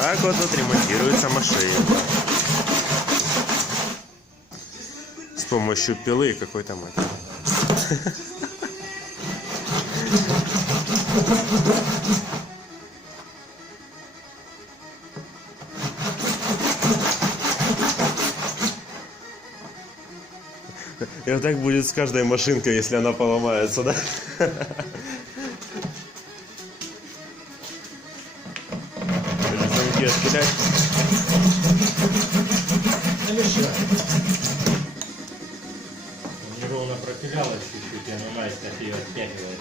Так вот тут ремонтируется машина. С помощью пилы какой-то матери. И вот так будет с каждой машинкой, если она поломается, да? Замки отпилять. Неровно пропилялась чуть-чуть, и оно мастер ее оттягивает.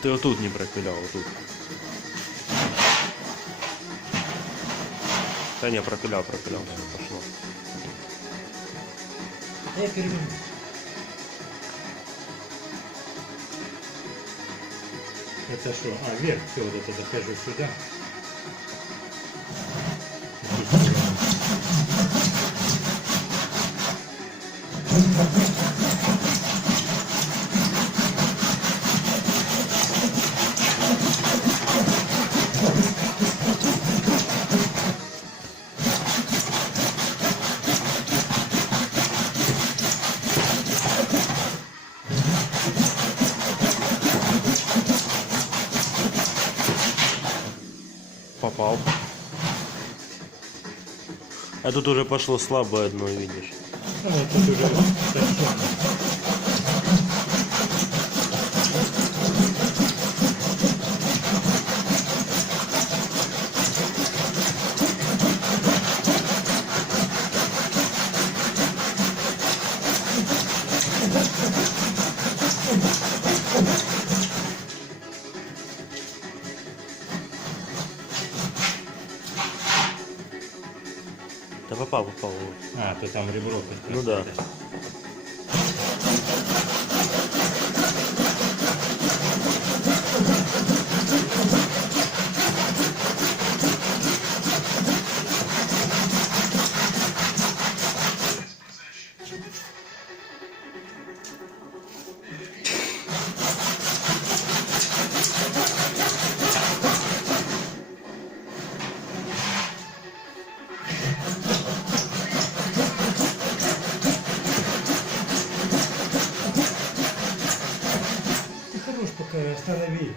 Ты вот тут не пропилял, вот тут. Да не, пропилял, пошло. Я переверну. Это что? А, вверх, все, вот это захожу сюда. Попал. А тут уже пошло слабое одно, видишь. Ну, вот тут уже совсем. Да попал. А, то там ребро. Ну да. Ты хорош пока, останови.